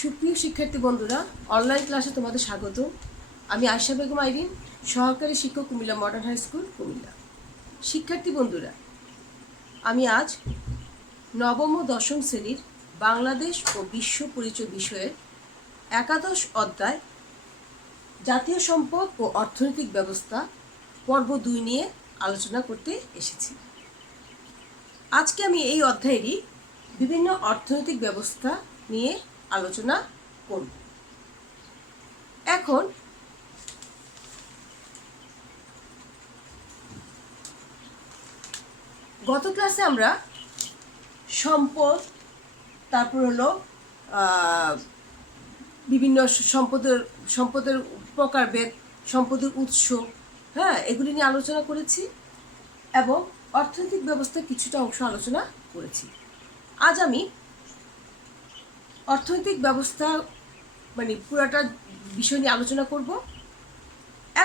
সুপ্রিয় শিক্ষার্থী বন্ধুরা, অনলাইন ক্লাসে তোমাদের স্বাগত। আমি আয়শা বেগম আইরিন, সহকারী শিক্ষক, Comilla modern high school, Comilla. শিক্ষার্থী বন্ধুরা, আমি আজ নবম ও দশম শ্রেণীর বাংলাদেশ ও বিশ্ব পরিচয় বিষয়ের একাদশ অধ্যায় জাতীয় সম্পদ ও অর্থনৈতিক ব্যবস্থা পর্ব 2 নিয়ে আলোচনা করতে এসেছি। আজকে আমি এই অধ্যায়েরই বিভিন্ন অর্থনৈতিক ব্যবস্থা নিয়ে আলোচনা করব। এখন গত ক্লাসে আমরা সম্পদ, তারপর হলো বিভিন্ন সম্পদের প্রকারভেদ, সম্পদের উৎস, এগুলি নিয়ে আলোচনা করেছি এবং অর্থনৈতিক ব্যবস্থার কিছুটা অংশ আলোচনা করেছি। আজ আমি অর্থনৈতিক ব্যবস্থা পুরাটা বিষয় নিয়ে আলোচনা করব।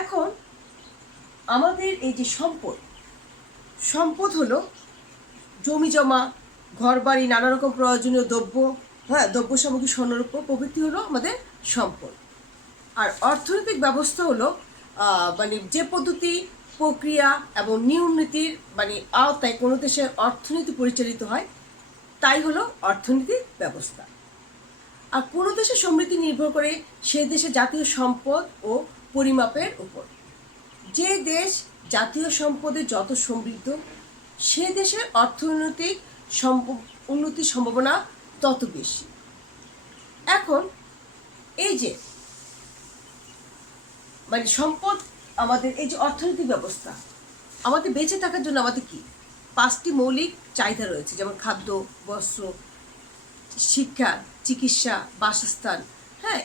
এখন আমাদের এই যে সম্পদ হলো জমি জমা, ঘর বাড়ি, নানা রকম প্রয়োজনীয় দ্রব্য, দ্রব্য সামগ্রী, স্বর্ণরূপ প্রভৃতি হলো আমাদের সম্পদ। আর অর্থনৈতিক ব্যবস্থা হলো যে পদ্ধতি, প্রক্রিয়া এবং নিয়ম নীতির আওতায় কোনো দেশের অর্থনীতি পরিচালিত হয় তাই হলো অর্থনৈতিক ব্যবস্থা। আর কোনো দেশের সমৃদ্ধি নির্ভর করে সেই দেশের জাতীয় সম্পদ ও পরিমাপের উপর। যে দেশ জাতীয় সম্পদে যত সমৃদ্ধ, সে দেশের অর্থনৈতিক উন্নতির সম্ভাবনা তত বেশি। এখন এই যে সম্পদ, আমাদের এই যে অর্থনৈতিক ব্যবস্থা, আমাদের বেঁচে থাকার জন্য আমাদের কি 5টি মৌলিক চাহিদা রয়েছে, যেমন খাদ্য, বস্ত্র, শিক্ষা, চিকিৎসা, বাসস্থান।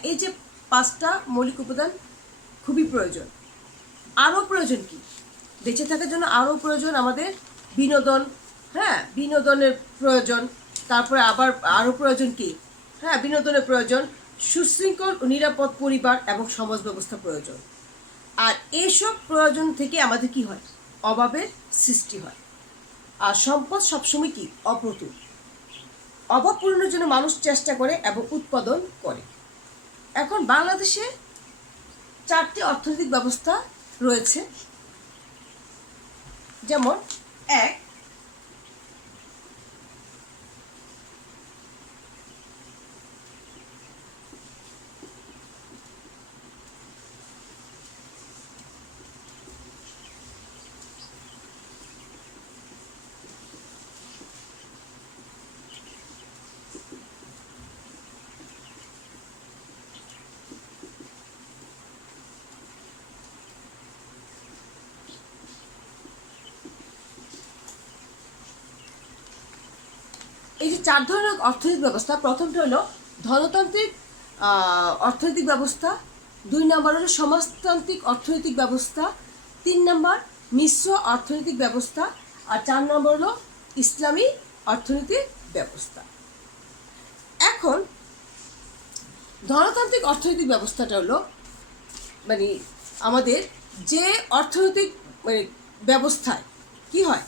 এই যে 5টা মৌলিক উপাদান খুবই প্রয়োজন। আরও প্রয়োজন কি বেঁচে থাকার জন্য? আরও প্রয়োজন আমাদের বিনোদন, বিনোদনের প্রয়োজন। তারপরে আবার আরও প্রয়োজন কি? বিনোদনের প্রয়োজন, সুশৃঙ্খল ও নিরাপদ পরিবার এবং সমাজ ব্যবস্থা প্রয়োজন। আর এইসব প্রয়োজন থেকে আমাদের কি হয়? অভাবের সৃষ্টি হয়। আর সম্পদ সবসময় কি অপ্রতুল। অভাব পূরণের জন্য মানুষ চেষ্টা করে এবং উৎপাদন করে। এখন বাংলাদেশে 4টি অর্থনৈতিক ব্যবস্থা রয়েছে, যেমন 1, এই যে 4 ধরনের অর্থনৈতিক ব্যবস্থা, প্রথমটা হলো ধনতান্ত্রিক অর্থনৈতিক ব্যবস্থা, 2 নম্বর হলো সমাজতান্ত্রিক অর্থনৈতিক ব্যবস্থা, 3 নম্বর মিশ্র অর্থনৈতিক ব্যবস্থা, আর 4 নম্বর হলো ইসলামী অর্থনৈতিক ব্যবস্থা। এখন ধনতান্ত্রিক অর্থনৈতিক ব্যবস্থাটা হলো আমাদের যে অর্থনৈতিক ব্যবস্থায় কি হয়,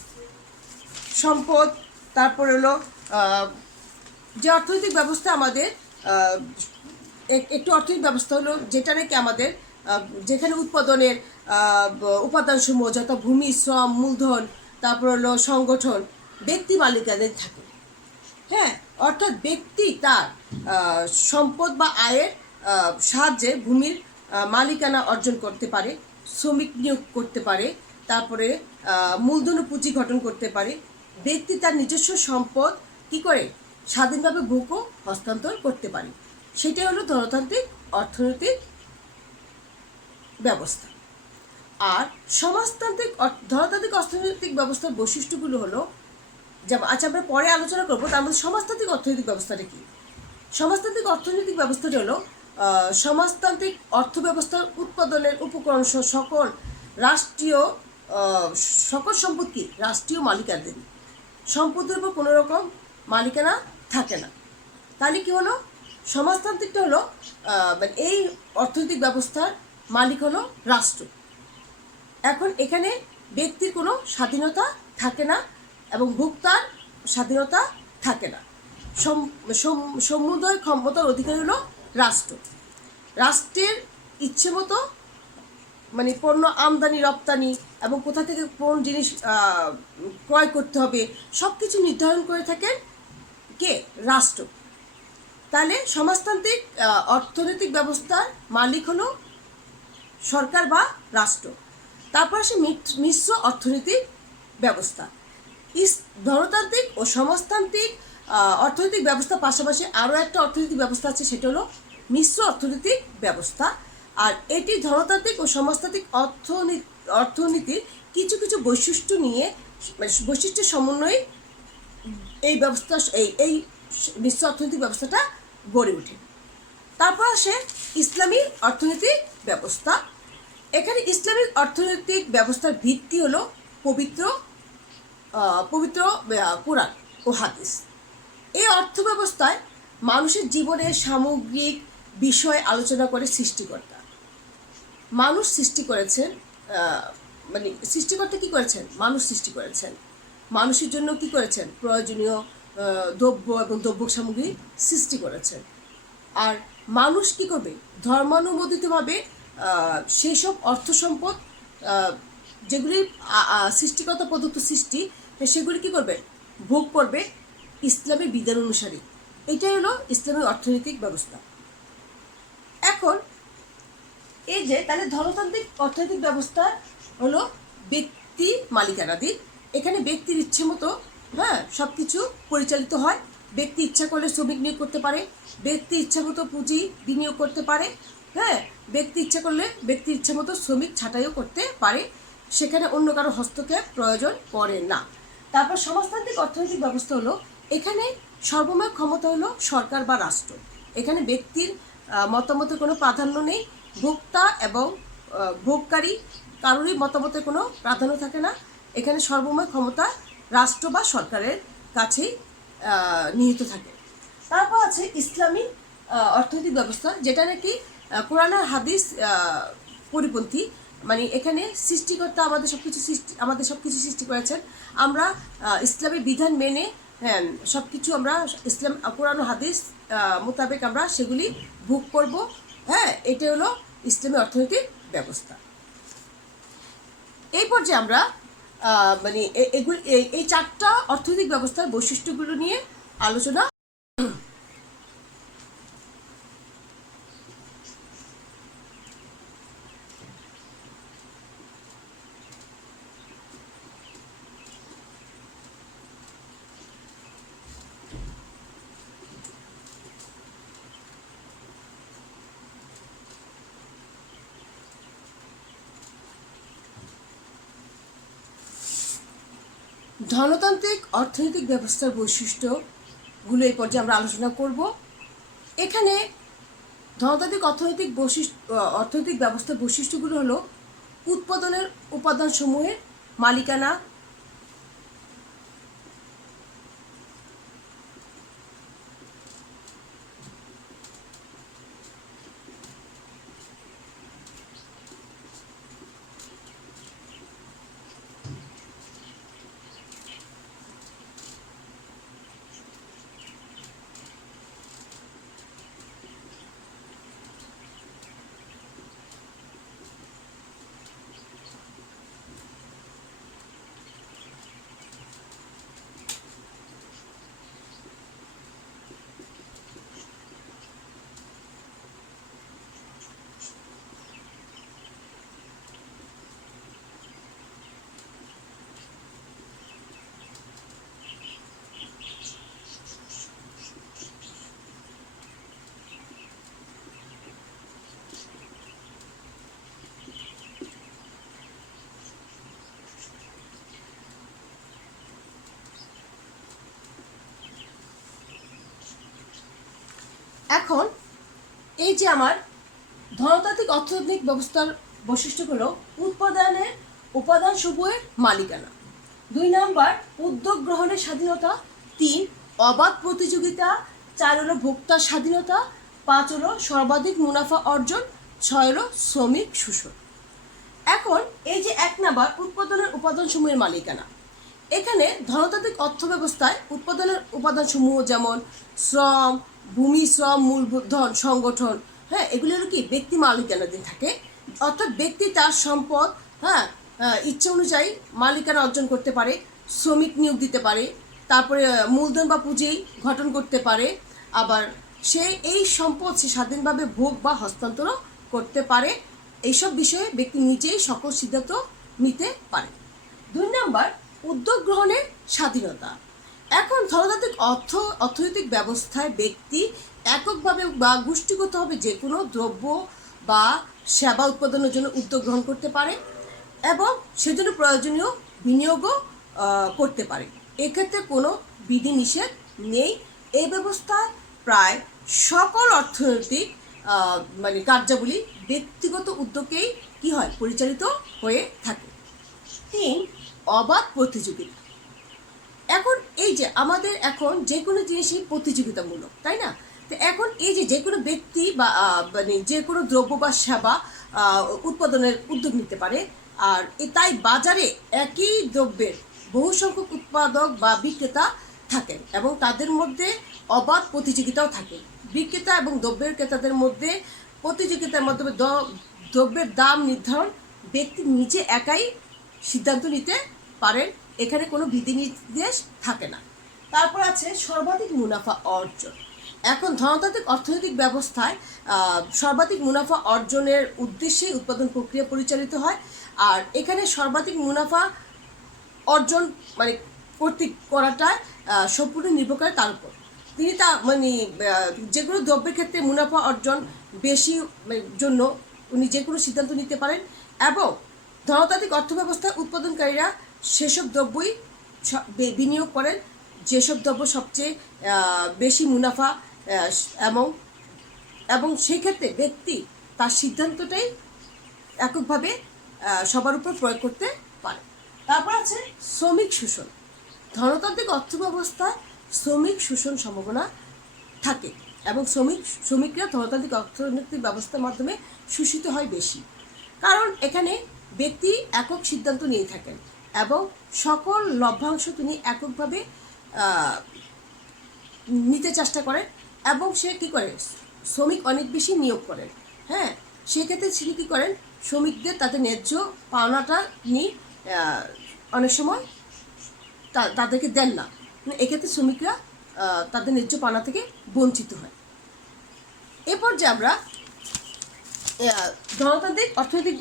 সম্পদ, তারপর হলো যে অর্থনৈতিক ব্যবস্থা আমাদের একটু অর্থনৈতিক ব্যবস্থা হলো যেটা নাকি আমাদের যেখানে উৎপাদনের উপাদানসমূহ, যত ভূমি, শ্রম, মূলধন, তারপর হলো সংগঠন, ব্যক্তি মালিকানাধীন থাকে। অর্থাৎ ব্যক্তি তার সম্পদ বা আয়ের সাহায্যে ভূমির মালিকানা অর্জন করতে পারে, শ্রমিক নিয়োগ করতে পারে, তারপরে মূলধন ও পুঁজি গঠন করতে পারে। ব্যক্তি তার নিজস্ব সম্পদ কি করে স্বাধীনভাবে ভোগ ও হস্তান্তর করতে পারে। সেটাই হলো ধনতান্ত্রিক অর্থনৈতিক ব্যবস্থা। আর ধনতান্ত্রিক অর্থনৈতিক ব্যবস্থার বৈশিষ্ট্যগুলো হলো, যেমন আমরা পরে আলোচনা করবো, তার মধ্যে সমাজতান্ত্রিক অর্থনৈতিক ব্যবস্থাটা কি? সমাজতান্ত্রিক অর্থনৈতিক ব্যবস্থাটা হলো সমাজতান্ত্রিক অর্থ ব্যবস্থার উৎপাদনের উপকরণ সকল সম্পদ কি রাষ্ট্রীয় মালিকানাধীন। সম্পদের উপর কোনো রকম মালিকানা থাকে না। তাহলে কি হলো? সমাজতান্ত্রিকটা হলো এই অর্থনৈতিক ব্যবস্থার মালিক হলো রাষ্ট্র। এখন এখানে ব্যক্তির কোনো স্বাধীনতা থাকে না এবং ভোক্তার স্বাধীনতা থাকে না। সমুদয় ক্ষমতার অধিকারী হলো রাষ্ট্র। রাষ্ট্রের ইচ্ছে মতো মানে পণ্য আমদানি রপ্তানি এবং কোথা থেকে কোন জিনিস ক্রয় করতে হবে সব কিছু নির্ধারণ করে থাকেন কে? রাষ্ট্র। তাহলে সমাজতান্ত্রিক অর্থনৈতিক ব্যবস্থার মালিক হলো সরকার বা রাষ্ট্র। তারপর আসে মিশ্র অর্থনৈতিক ব্যবস্থা। ধনতান্ত্রিক ও সমাজতান্ত্রিক অর্থনৈতিক ব্যবস্থার পাশাপাশি আরও একটা অর্থনৈতিক ব্যবস্থা আছে, সেটা হলো মিশ্র অর্থনৈতিক ব্যবস্থা। আর এটি ধনতান্ত্রিক ও সমাজতান্ত্রিক অর্থনীতির কিছু কিছু বৈশিষ্ট্য নিয়ে বৈশিষ্ট্যের সমন্বয়ে এই ব্যবস্থা এই মিশ্র অর্থনৈতিক ব্যবস্থাটা গড়ে ওঠে। তারপর আসে ইসলামী অর্থনৈতিক ব্যবস্থা। এখানে ইসলামিক অর্থনৈতিক ব্যবস্থার ভিত্তি হলো পবিত্র কোরআন ও হাদিস। এই অর্থ ব্যবস্থায় মানুষের জীবনের সামগ্রিক বিষয় আলোচনা করে সৃষ্টিকর্তা। মানুষ সৃষ্টি করেছেন, মানে সৃষ্টিকর্তা কী করেছেন? মানুষ সৃষ্টি করেছেন। মানুষের জন্য কি করেছেন? প্রয়োজনীয় দ্রব্য এবং দ্রব্য সামগ্রী সৃষ্টি করেছেন। আর মানুষ কি করবে? ধর্মানুমোদিতভাবে সেই সব অর্থ সম্পদ যেগুলি সৃষ্টিকর্তা প্রদত্ত সৃষ্টি, সেগুলি কি করবে? ভোগ করবে ইসলামী বিধান অনুসারে। এটাই হলো ইসলামী অর্থনৈতিক ব্যবস্থা। এখন এই যে তাহলে ধনতান্ত্রিক অর্থনৈতিক ব্যবস্থা হলো ব্যক্তি মালিকানাধীন। এখানে ব্যক্তির ইচ্ছে মতো সব কিছু পরিচালিত হয়। ব্যক্তি ইচ্ছা করলে শ্রমিক নিয়োগ করতে পারে, ব্যক্তি ইচ্ছা মতো পুঁজি বিনিয়োগ করতে পারে, ব্যক্তি ইচ্ছা করলে ব্যক্তির ইচ্ছা মতো শ্রমিক ছাঁটাইও করতে পারে। সেখানে অন্য কারো হস্তক্ষেপ প্রয়োজন পড়ে না। তারপর সমাজতান্ত্রিক অর্থনৈতিক ব্যবস্থা হলো এখানে সর্বময় ক্ষমতা হলো সরকার বা রাষ্ট্র। এখানে ব্যক্তির মতামতের কোনো প্রাধান্য নেই। ভোক্তা এবং ভোগকারী কারোরই মতামতের কোনো প্রাধান্য থাকে না। এখানে সর্বময় ক্ষমতা রাষ্ট্র বা সরকারের কাছেই নিহিত থাকে। তারপর আছে ইসলামী অর্থনৈতিক ব্যবস্থা, যেটা নাকি কোরআন আর হাদিস পরিপন্থী। মানে এখানে সৃষ্টিকর্তা আমাদের সব কিছু সৃষ্টি করেছেন। আমরা ইসলামী বিধান মেনে সব কিছু আমরা কোরআন ও হাদিস মোতাবেক আমরা সেগুলি ভোগ করব। এটা হলো ইসলামী অর্থনৈতিক ব্যবস্থা। এই পর্যায়ে আমরা মানে এগুলি এই চারটা অর্থনৈতিক ব্যবস্থার বৈশিষ্ট্যগুলো নিয়ে আলোচনা। ধনতান্ত্রিক অর্থনৈতিক ব্যবস্থার বৈশিষ্ট্যগুলো এই পর্যায়ে আমরা আলোচনা করব। এখানে ধনতান্ত্রিক অর্থনৈতিক ব্যবস্থার বৈশিষ্ট্যগুলো হলো উৎপাদনের উপাদানসমূহের মালিকানা, এখন এই যে আমার ধনতান্ত্রিক অর্থনৈতিক ব্যবস্থার বৈশিষ্ট্যগুলো উৎপাদনের উপাদানসমূহের মালিকানা, 2 নাম্বার উদ্যোগ গ্রহণের স্বাধীনতা, 3 অবাধ প্রতিযোগিতা, 4 হলো ভোক্তার স্বাধীনতা, 5 হলো সর্বাধিক মুনাফা অর্জন, 6 হলো শ্রমিক শোষণ। এখন এই যে 1 নাম্বার উৎপাদনের উপাদানসমূহের মালিকানা, এখানে ধনতান্ত্রিক অর্থব্যবস্থায় উৎপাদনের উপাদানসমূহ যেমন শ্রম, ভূমি, শ্রম, মূলধন, সংগঠন, হ্যাঁ, এগুলো হলো কি ব্যক্তি মালিকানাধীন থাকে। অর্থাৎ ব্যক্তি তার সম্পদ, হ্যাঁ, ইচ্ছা অনুযায়ী মালিকানা অর্জন করতে পারে, শ্রমিক নিয়োগ দিতে পারে, তারপরে মূলধন বা পুঁজি গঠন করতে পারে। আবার সে এই সম্পদ সে স্বাধীনভাবে ভোগ বা হস্তান্তর করতে পারে। এইসব বিষয়ে ব্যক্তি নিজেই সকল সিদ্ধান্ত নিতে পারে। 2 নম্বর, উদ্যোগ গ্রহণের স্বাধীনতা। এখন ধনতান্ত্রিক অর্থনৈতিক ব্যবস্থায় ব্যক্তি এককভাবে বা গোষ্ঠীগতভাবে যে কোনো দ্রব্য বা সেবা উৎপাদনের জন্য উদ্যোগ গ্রহণ করতে পারে এবং সেজন্য প্রয়োজনীয় বিনিয়োগও করতে পারে। এক্ষেত্রে কোনো বিধিনিষেধ নেই। এই ব্যবস্থায় প্রায় সকল অর্থনৈতিক মানে কার্যাবলী ব্যক্তিগত উদ্যোগেই কি হয়, পরিচালিত হয়ে থাকে। 3, অবাধ প্রতিযোগিতা। এখন এই যে আমাদের এখন যে কোনো জিনিসই প্রতিযোগিতামূলক, তাই না? তো এখন এই যে কোনো ব্যক্তি বা মানে যে কোনো দ্রব্য বা সেবা উৎপাদনের উদ্যোগ নিতে পারে। আর তাই বাজারে একই দ্রব্যের বহু সংখ্যক উৎপাদক বা বিক্রেতা থাকেন এবং তাদের মধ্যে অবাধ প্রতিযোগিতাও থাকে। বিক্রেতা এবং দ্রব্যের ক্রেতাদের মধ্যে প্রতিযোগিতার মাধ্যমে দ্রব্যের দাম নির্ধারণ ব্যক্তি নিজে একাই সিদ্ধান্ত নিতে পারেন। এখানে কোনো বিধিনির্দেশ থাকে না। তারপর আছে সর্বাধিক মুনাফা অর্জন। এখন ধনতান্ত্রিক অর্থনৈতিক ব্যবস্থায় সর্বাধিক মুনাফা অর্জনের উদ্দেশ্যে উৎপাদন প্রক্রিয়া পরিচালিত হয়। আর এখানে সর্বাধিক মুনাফা অর্জন মানে করাটা সম্পূর্ণ নির্ভর করে তার উপর। তিনি তা মানে যে কোনো দ্রব্যের ক্ষেত্রে মুনাফা অর্জন বেশি জন্য উনি যে কোনো সিদ্ধান্ত নিতে পারেন এবং ধনতান্ত্রিক অর্থব্যবস্থায় উৎপাদনকারীরা সেসব দ্রব্যই বিনিয়োগ করেন যেসব দ্রব্য সবচেয়ে বেশি মুনাফা এবং এবং সেই ক্ষেত্রে ব্যক্তি তার সিদ্ধান্তটাই এককভাবে সবার উপর প্রয়োগ করতে পারে। তারপর আছে শ্রমিক শোষণ। ধনতান্ত্রিক অর্থব্যবস্থায় শ্রমিক শোষণ সম্ভাবনা থাকে এবং শ্রমিকরা ধনতান্ত্রিক অর্থনৈতিক ব্যবস্থার মাধ্যমে শোষিত হয় বেশি, কারণ এখানে ব্যক্তি একক সিদ্ধান্ত নিয়ে থাকেন এবং সকল লভ্যাংশ তিনি এককভাবে নিতে চেষ্টা করেন এবং সে কী করে, শ্রমিক অনেক বেশি নিয়োগ করেন। হ্যাঁ, সেক্ষেত্রে তিনি কী করেন, শ্রমিকদের তাদের ন্যায্য পাওনাটা নিয়ে অনেক সময় তাদেরকে দেন না। এক্ষেত্রে শ্রমিকরা তাদের ন্যায্য পাওনা থেকে বঞ্চিত হয়। এরপর যে আমরা ধনতান্ত্রিক অর্থনৈতিক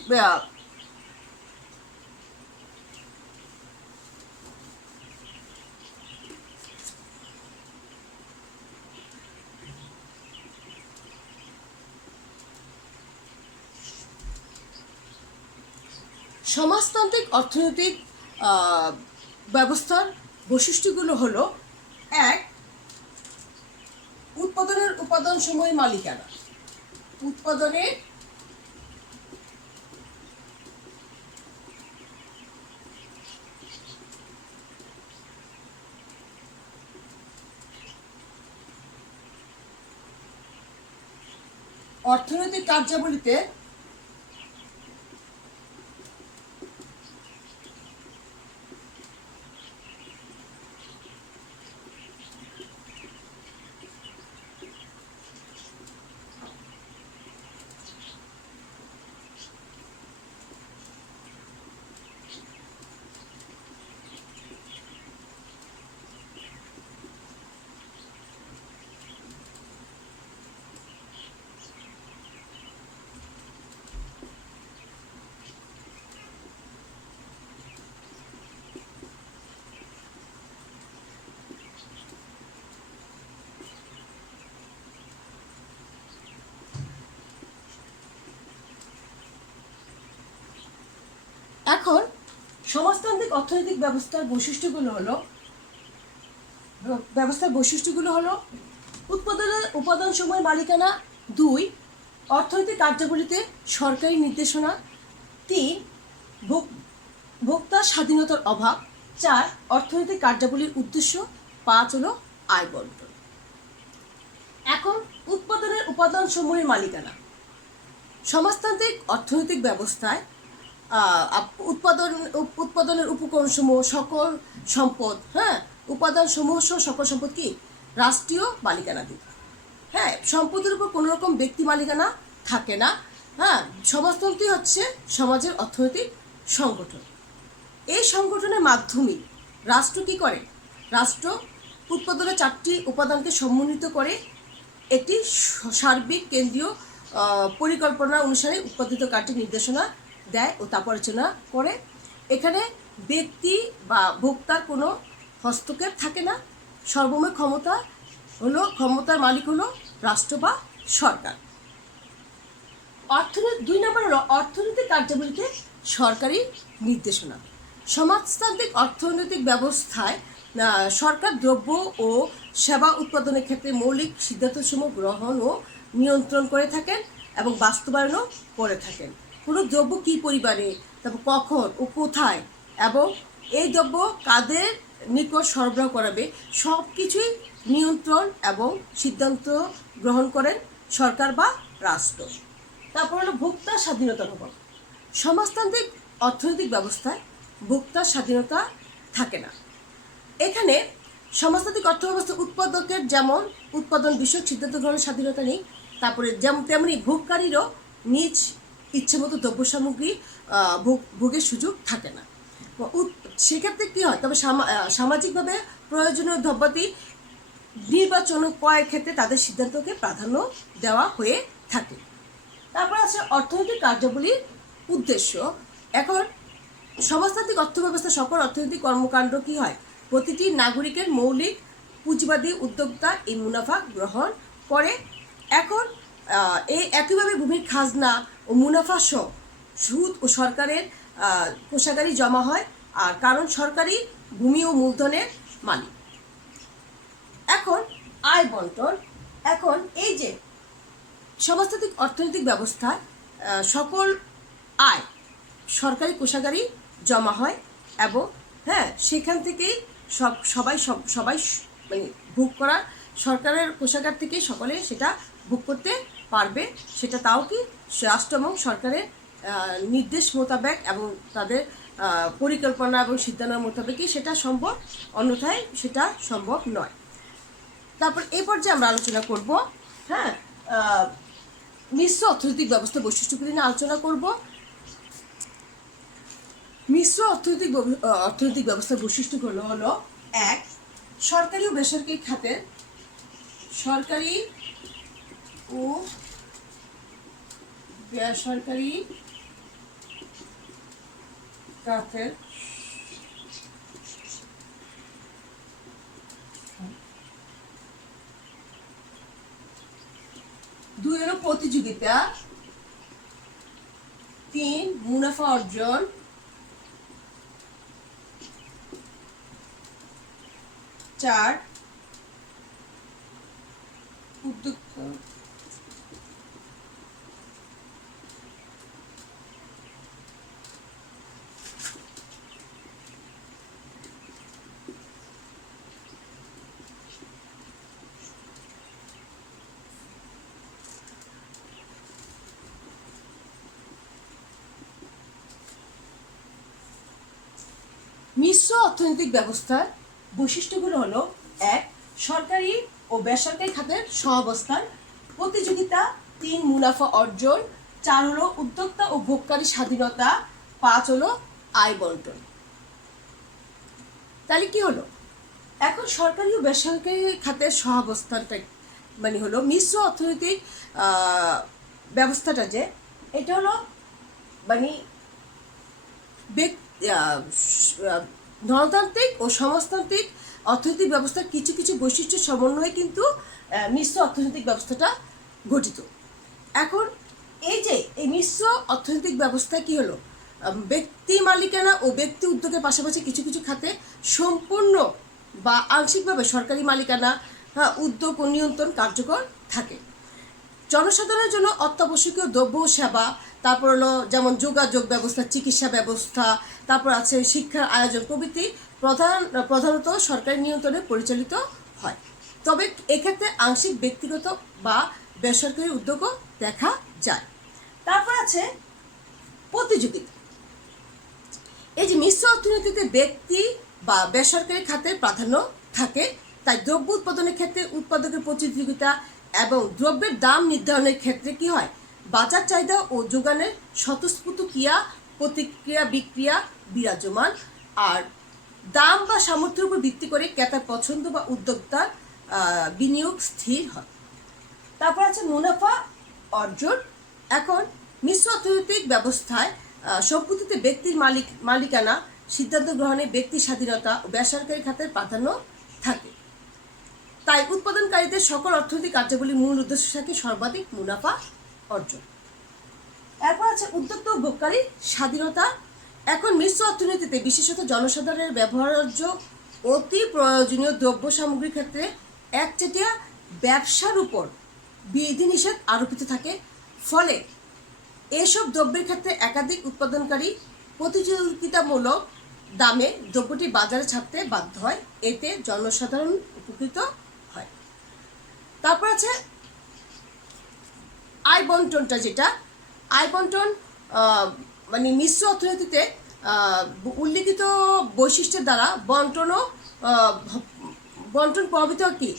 সমাজতান্ত্রিক অর্থনৈতিক ব্যবস্থার বৈশিষ্ট্যগুলো হলো: 1, উৎপাদনের উপাদানসমূহের মালিকানা। উৎপাদনের অর্থনৈতিক কার্যাবলীতে এখন সমাজতান্ত্রিক অর্থনৈতিক ব্যবস্থার বৈশিষ্ট্যগুলো হলো উৎপাদনের উপাদানসমূহের মালিকানা। 2, অর্থনৈতিক কার্যাবলীতে সরকারি নির্দেশনা। 3, ভোক্তার স্বাধীনতার অভাব। 4, অর্থনৈতিক কার্যাবলীর উদ্দেশ্য। 5 হলো আয় বন্টন। এখন উৎপাদনের উপাদানসমূহের মালিকানা। সমাজতান্ত্রিক অর্থনৈতিক ব্যবস্থায় উৎপাদনের উপকরণসমূহ সকল সম্পদ, হ্যাঁ, উপাদান সমূহ সহ সকল সম্পদ কি রাষ্ট্রীয় মালিকানাধীন। হ্যাঁ, সম্পদের উপর কোনো রকম ব্যক্তি মালিকানা থাকে না। হ্যাঁ, সমাজতন্ত্রই হচ্ছে সমাজের অর্থনৈতিক সংগঠন। এই সংগঠনের মাধ্যমে রাষ্ট্র কি করে? রাষ্ট্র উৎপাদনের 4টি উপাদানকে সমন্বিত করে একটি সার্বিক কেন্দ্রীয় পরিকল্পনা অনুসারে উৎপাদিত কার্যের নির্দেশনা দেয় ও তা পরিচালনা করে। এখানে ব্যক্তি বা ভোক্তার কোনো হস্তক্ষেপ থাকে না। সর্বময় ক্ষমতার মালিক হলো রাষ্ট্র বা সরকার। 2 নম্বর হলো অর্থনৈতিক কার্যাবলীতে সরকারি নির্দেশনা। সমাজতান্ত্রিক অর্থনৈতিক ব্যবস্থায় সরকার দ্রব্য ও সেবা উৎপাদনের ক্ষেত্রে মৌলিক সিদ্ধান্তসমূহ গ্রহণ ও নিয়ন্ত্রণ করে থাকেন এবং বাস্তবায়নও করে থাকেন। কোনো দ্রব্য কী পরিমাণে, তারপর কখন ও কোথায় এবং এই দ্রব্য কাদের নিকট সরবরাহ করাবে সব কিছুই নিয়ন্ত্রণ এবং সিদ্ধান্ত গ্রহণ করেন সরকার বা রাষ্ট্র। তারপর হলো ভোক্তার স্বাধীনতার অভাব। সমাজতান্ত্রিক অর্থনৈতিক ব্যবস্থায় ভোক্তার স্বাধীনতা থাকে না। এখানে সমাজতান্ত্রিক অর্থব্যবস্থা উৎপাদকের যেমন উৎপাদন বিষয়ক সিদ্ধান্ত গ্রহণের স্বাধীনতা নেই, তারপরে যেমন তেমনি ভোগকারীরও নিজ ইচ্ছেমতো দ্রব্য সামগ্রী ভোগের সুযোগ থাকে না। সেক্ষেত্রে কী হয়? তবে সামাজিকভাবে প্রয়োজনীয় দ্রব্যাদি নির্বাচন ও ক্রয়ের ক্ষেত্রে তাদের সিদ্ধান্তকে প্রাধান্য দেওয়া হয়ে থাকে। তারপর আছে অর্থনৈতিক কার্যাবলীর উদ্দেশ্য। এখন সমাজতান্ত্রিক অর্থব্যবস্থা সকল অর্থনৈতিক কর্মকাণ্ড কী হয়? প্রতিটি নাগরিকের মৌলিক পুঁজিবাদী উদ্যোক্তা এই মুনাফা গ্রহণ করে। এখন এই একইভাবে ভূমির খাজনা ও মুনাফা সহ সুদ ও সরকারের কোষাগারে জমা হয়, আর কারণ সরকারি ভূমি ও মূলধনের মালিক। এখন আয় বন্টন। এখন এই যে সমাজতান্ত্রিক অর্থনৈতিক ব্যবস্থায় সকল আয় সরকারি কোষাগারে জমা হয় এবং হ্যাঁ সেখান থেকেই সবাই মানে ভোগ করা, সরকারের কোষাগার থেকে সকলে সেটা ভোগ করতে পারবে। সেটা তাও কি রাষ্ট্র এবং সরকারের নির্দেশ মোতাবেক এবং তাদের পরিকল্পনা এবং সিদ্ধান্ত মোতাবেকই সেটা সম্ভব, অন্যথায় সেটা সম্ভব নয়। তারপর এই পর্যায়ে আমরা আলোচনা করব হ্যাঁ মিশ্র অর্থনৈতিক ব্যবস্থা বৈশিষ্ট্যগুলি নিয়ে আলোচনা করব। মিশ্র অর্থনৈতিক ব্যবস্থার বৈশিষ্ট্যগুলো হলো 1, সরকারি ও বেসরকারি খাতের সরকারি ও বেসরকারি খাতের দুই হলো প্রতিযোগিতা, 3 মুনাফা অর্জন, 4 উদ্যোক্তা, মিশ্র অর্থনৈতিক ব্যবস্থার বৈশিষ্ট্যগুলো হলো 1, সরকারি ও বেসরকারি খাতের সহাবস্থান, প্রতিযোগিতা, 3 মুনাফা অর্জন, 4 হলো উদ্যোক্তা ও ভোগকারী স্বাধীনতা, 5 হলো আয় বন্টন। তাহলে কি হলো? এখন সরকারি ও বেসরকারি খাতের সহাবস্থানটা মানে হলো মিশ্র অর্থনৈতিক ব্যবস্থাটা যে এটা হলো মানে ধনতান্ত্রিক ও সমাজতান্ত্রিক অর্থনৈতিক ব্যবস্থার কিছু কিছু বৈশিষ্ট্য সমন্বয়ে কিন্তু মিশ্র অর্থনৈতিক ব্যবস্থাটা গঠিত। এখন এই যে এই মিশ্র অর্থনৈতিক ব্যবস্থা কি হলো? ব্যক্তি মালিকানা ও ব্যক্তি উদ্যোগের পাশাপাশি কিছু কিছু খাতে সম্পূর্ণ বা আংশিকভাবে সরকারি মালিকানা উদ্যোগ ও নিয়ন্ত্রণ কার্যকর থাকে। জনসাধারণের জন্য অত্যাবশ্যকীয় দ্রব্য সেবা, তারপর হলো যেমন যোগাযোগ ব্যবস্থা, চিকিৎসা ব্যবস্থা, তারপর আছে শিক্ষার আয়োজন প্রভৃতি প্রধানত সরকারি নিয়ন্ত্রণে পরিচালিত হয়। তবে এক্ষেত্রে আংশিক ব্যক্তিগত বা বেসরকারি উদ্যোগও দেখা যায়। তারপর আছে প্রতিযোগিতা। এই যে মিশ্র অর্থনীতিতে ব্যক্তি বা বেসরকারি খাতের প্রাধান্য থাকে, তাই দ্রব্য উৎপাদনের ক্ষেত্রে উৎপাদকের প্রতিযোগিতা এবং দ্রব্যের দাম নির্ধারণের ক্ষেত্রে কি হয়, বাজার চাহিদা ও যোগানের স্বতঃস্ফূর্ত ক্রিয়া প্রতিক্রিয়া বিক্রিয়া বিরাজমান। আর দাম বা সামর্থ্যের উপর ভিত্তি করে ক্রেতার পছন্দ বা উদ্যোক্তার বিনিয়োগ স্থির হয়। তারপর আছে মুনাফা অর্জন। এখন মিশ্র অর্থনৈতিক ব্যবস্থায় সম্পত্তিতে ব্যক্তির মালিকানা, সিদ্ধান্ত গ্রহণে ব্যক্তির স্বাধীনতা ও বেসরকারি খাতের প্রাধান্য থাকে, তাই উৎপাদনকারীদের সকল অর্থনৈতিক কার্যাবলীর মূল উদ্দেশ্য থাকে সর্বাধিক মুনাফা অর্জন। এরপর আছে উদ্যোক্তা ও ভোগকারী স্বাধীনতা। এখন মিশ্র অর্থনীতিতে বিশেষত জনসাধারণের ব্যবহার্য অতি প্রয়োজনীয় দ্রব্য সামগ্রীর ক্ষেত্রে একচেটিয়া ব্যবসার উপর বিধিনিষেধ আরোপিত থাকে, ফলে এসব দ্রব্যের ক্ষেত্রে একাধিক উৎপাদনকারী প্রতিযোগিতামূলক দামে দ্রব্যটি বাজারে ছাড়তে বাধ্য হয়, এতে জনসাধারণ উপকৃত হয়। তারপর আছে আয় বন্টনটা, যেটা আয় বন্টন মানে মিশ্র অর্থনীতিতে উল্লিখিত বৈশিষ্ট্যের দ্বারা বন্টন প্রভাবিত কি,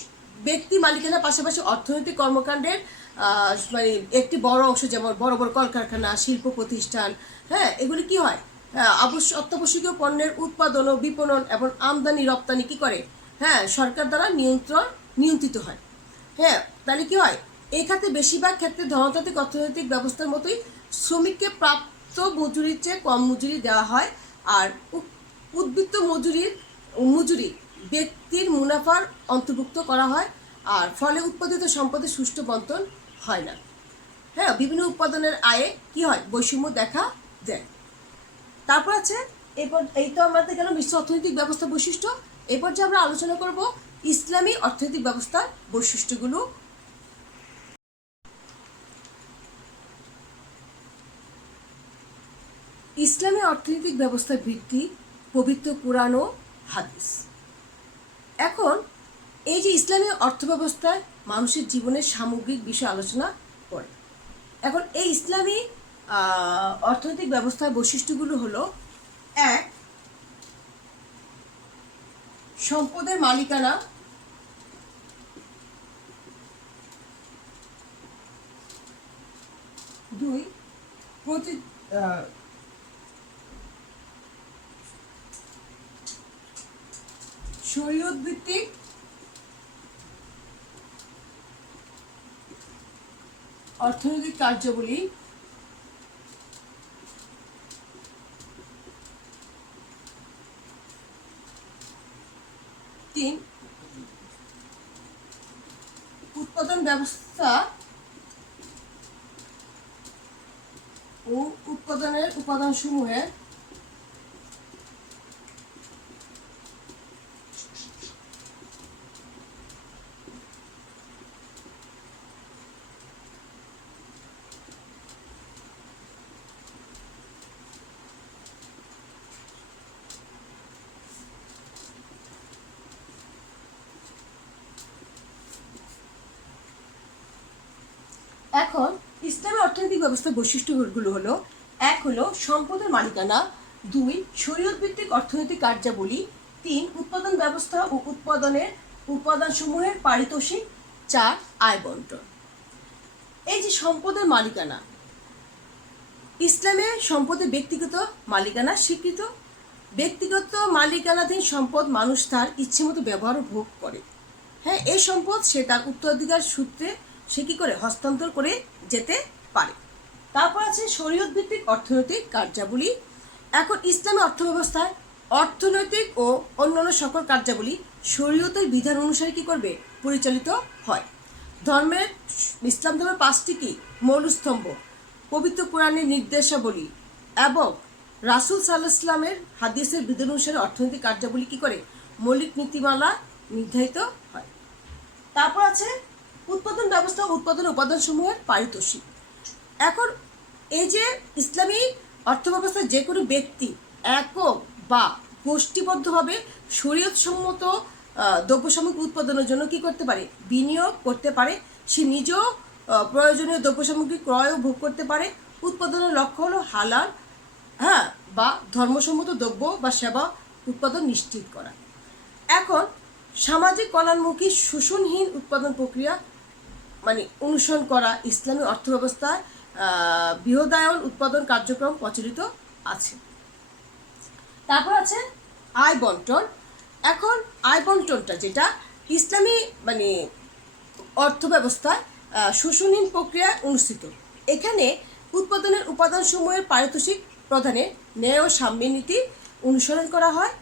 ব্যক্তি মালিকানার পাশাপাশি অর্থনৈতিক কর্মকাণ্ডের মানে একটি বড় অংশ, যেমন বড় বড় কলকারখানা, শিল্প প্রতিষ্ঠান, হ্যাঁ, এগুলি কি হয়, অত্যাবশ্যকীয় পণ্যের উৎপাদন ও বিপণন এবং আমদানি রপ্তানি কি করে, হ্যাঁ, সরকার দ্বারা নিয়ন্ত্রিত হয়। হ্যাঁ, তাহলে কি হয়, এই খাতে বেশিরভাগ ক্ষেত্রে ধনতান্ত্রিক অর্থনৈতিক ব্যবস্থার মতোই শ্রমিককে প্রাপ্ত মজুরির চেয়ে কম মজুরি দেওয়া হয়, আর উদ্বৃত্ত মজুরি ব্যক্তির মুনাফার অন্তর্ভুক্ত করা হয়, আর ফলে উৎপাদিত সম্পদের সুষ্ঠু বন্টন হয় না। হ্যাঁ, বিভিন্ন উৎপাদনের আয়ে কি হয়, বৈষম্য দেখা দেয়। তারপর আছে এরপর, এই তো আমাদের গেল মিশ্র অর্থনৈতিক ব্যবস্থা বৈশিষ্ট্য। এরপর যে আমরা আলোচনা করব ইসলামী অর্থনৈতিক ব্যবস্থার বৈশিষ্ট্যগুলো। ইসলামী অর্থনৈতিক ব্যবস্থার ভিত্তি পবিত্র কুরআন ও হাদিস। এখন এই যে ইসলামী অর্থব্যবস্থায় মানুষের জীবনের সামগ্রিক বিষয় আলোচনা করে। এখন এই ইসলামী অর্থনৈতিক ব্যবস্থার বৈশিষ্ট্যগুলো হলো: এক, সম্পদের মালিকানা। দুই, শরীয়ত ভিত্তিক অর্থনৈতিক কার্যাবলী। তিন, উৎপাদন ব্যবস্থা ও উৎপাদনের উপাদানসমূহের এখন ইসলামী অর্থনৈতিক ব্যবস্থার বৈশিষ্ট্যগুলো হলো: এক হলো সম্পদের মালিকানা। দুই, শরীয়ত ভিত্তিক অর্থনৈতিক কার্যাবলী। তিন, উৎপাদন ব্যবস্থা ও উৎপাদনের উপাদানসমূহের পারিতোষিক। চার, আয় বন্টন। এই যে সম্পদের মালিকানা, ইসলামে সম্পদের ব্যক্তিগত মালিকানা স্বীকৃত। ব্যক্তিগত মালিকানাধীন সম্পদ মানুষ তার ইচ্ছে মতো ব্যবহার ও ভোগ করে। হ্যাঁ, এই সম্পদ সে তার উত্তরাধিকার সূত্রে সে কি করে হস্তান্তর করে যেতে পারে। তারপর আছে শরীয়ত ভিত্তিক অর্থনৈতিক কার্যাবলী। এখন ইসলামী অর্থব্যবস্থায় অর্থনৈতিক ও অন্যান্য সকল কার্যাবলী শরীয়তের বিধান অনুসারে কি করবে, পরিচালিত হয়। ইসলাম ধর্মের পাঁচটি কি মৌলস্তম্ভ, পবিত্র কোরআনের নির্দেশাবলী এবং রাসূল সাল্লাল্লাহু আলাইহি ওয়াসাল্লামের হাদিসের বিধান অনুসারে অর্থনৈতিক কার্যাবলী কি করে, মৌলিক নীতিমালা নির্ধারিত হয়। তারপর আছে উৎপাদন ব্যবস্থা, উৎপাদন উপাদানসমূহের পারিতোষিক। এখন এই যে ইসলামী অর্থব্যবস্থায় যে কোনো ব্যক্তি একক বা গোষ্ঠীবদ্ধভাবে শরীয়তসম্মত দ্রব্য সামগ্রী উৎপাদনের জন্য কি করতে পারে, বিনিয়োগ করতে পারে। সে নিজেও প্রয়োজনীয় দ্রব্য সামগ্রী ক্রয় ও ভোগ করতে পারে। উৎপাদনের লক্ষ্য হলো হালাল হ্যাঁ, বা ধর্মসম্মত দ্রব্য বা সেবা উৎপাদন নিশ্চিত করা। এখন সামাজিক কল্যাণমুখী শোষণহীন উৎপাদন প্রক্রিয়া মানে অনুসরণ করা ইসলামী অর্থব্যবস্থায় বৃহদায়ন উৎপাদন কার্যক্রম প্রচলিত আছে। তারপর আছে আয় বন্টন। এখন আয় বন্টনটা যেটা ইসলামী মানে অর্থব্যবস্থায় শোষণহীন প্রক্রিয়া অনুষ্ঠিত। এখানে উৎপাদনের উপাদানসমূহের পারিতোষিক প্রদানে ন্যায় ও সাম্য নীতি অনুসরণ করা হয়।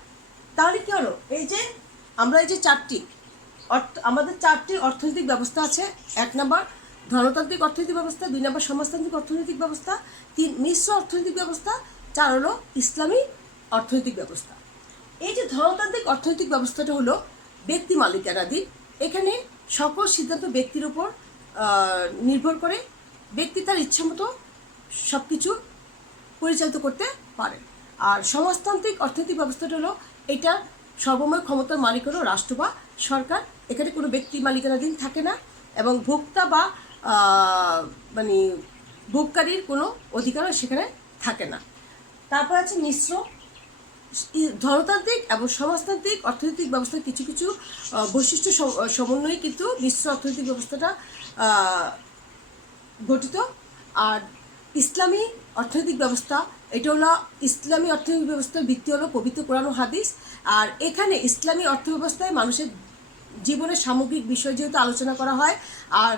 তাহলে কি হলো, এই যে আমরা এই যে আমাদের চারটি অর্থনৈতিক ব্যবস্থা আছে। 1 নম্বর ধনতান্ত্রিক অর্থনৈতিক ব্যবস্থা, 2 নম্বর সমাজতান্ত্রিক অর্থনৈতিক ব্যবস্থা, 3 মিশ্র অর্থনৈতিক ব্যবস্থা, 4 হলো ইসলামী অর্থনৈতিক ব্যবস্থা। এই যে ধনতান্ত্রিক অর্থনৈতিক ব্যবস্থাটা হলো ব্যক্তি মালিকানাধীন। এখানে সকল সিদ্ধান্ত ব্যক্তির উপর নির্ভর করে। ব্যক্তি তার ইচ্ছামতো সব কিছু পরিচালিত করতে পারে। আর সমাজতান্ত্রিক অর্থনৈতিক ব্যবস্থাটা হলো এটা সর্বময় ক্ষমতার মালিক হলো রাষ্ট্র বা সরকার। এখানে কোনো ব্যক্তি মালিকানাধীন থাকে না এবং ভোক্তা বা মানে ভোগকারীর কোনো অধিকারও সেখানে থাকে না। তারপর আছে মিশ্র। ধনতান্ত্রিক এবং সমাজতান্ত্রিক অর্থনৈতিক ব্যবস্থার কিছু কিছু বৈশিষ্ট্য সমন্বয়ে কিন্তু মিশ্র অর্থনৈতিক ব্যবস্থাটা গঠিত। আর ইসলামী অর্থনৈতিক ব্যবস্থা এটা হলো ইসলামী অর্থনৈতিক ব্যবস্থার ভিত্তি হলো পবিত্র কোরআন ও হাদিস। আর এখানে ইসলামী অর্থব্যবস্থায় মানুষের জীবনের সামগ্রিক বিষয় যেহেতু আলোচনা করা হয়। আর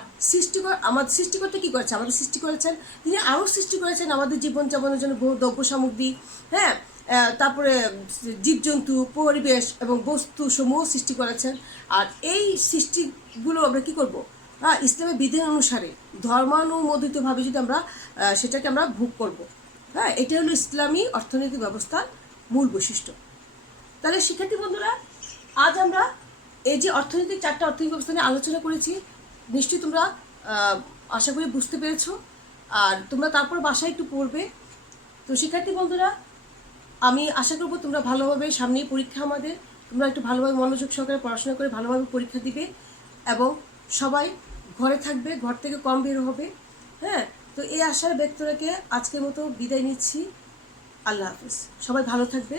আমাদের সৃষ্টিকর্তা কী করেছে, আমাদের সৃষ্টি করেছেন তিনি আরও সৃষ্টি করেছেন আমাদের জীবনযাপনের জন্য বহু দ্রব্য সামগ্রী, হ্যাঁ, তারপরে জীবজন্তু, পরিবেশ এবং বস্তু সমূহ সৃষ্টি করেছেন। আর এই সৃষ্টিগুলো আমরা কী করবো, হ্যাঁ, ইসলামের বিধান অনুসারে ধর্মানুমোদিতভাবে যদি আমরা সেটাকে আমরা ভোগ করব। হ্যাঁ, এটা হলো ইসলামী অর্থনৈতিক ব্যবস্থার মূল বৈশিষ্ট্য। তাহলে শিক্ষার্থী বন্ধুরা, আজ আমরা এই যে অর্থনৈতিক 4টা অর্থনৈতিক ব্যবস্থা নিয়ে আলোচনা করেছি, নিশ্চয়ই তোমরা আশা করি বুঝতে পেরেছো। আর তোমরা তারপর বাসায় একটু পড়বে। তো শিক্ষার্থী বন্ধুরা, আমি আশা করবো তোমরা ভালোভাবে, সামনেই পরীক্ষা আমাদের, তোমরা একটু ভালোভাবে মনোযোগ সহকারে পড়াশোনা করে ভালোভাবে পরীক্ষা দিবে এবং সবাই ঘরে থাকবে, ঘর থেকে কম বের হবে। হ্যাঁ, তো এই আশার ব্যক্ত রেখে আজকের মতো বিদায় নিচ্ছি। আল্লাহ হাফিজ। সবাই ভালো থাকবে।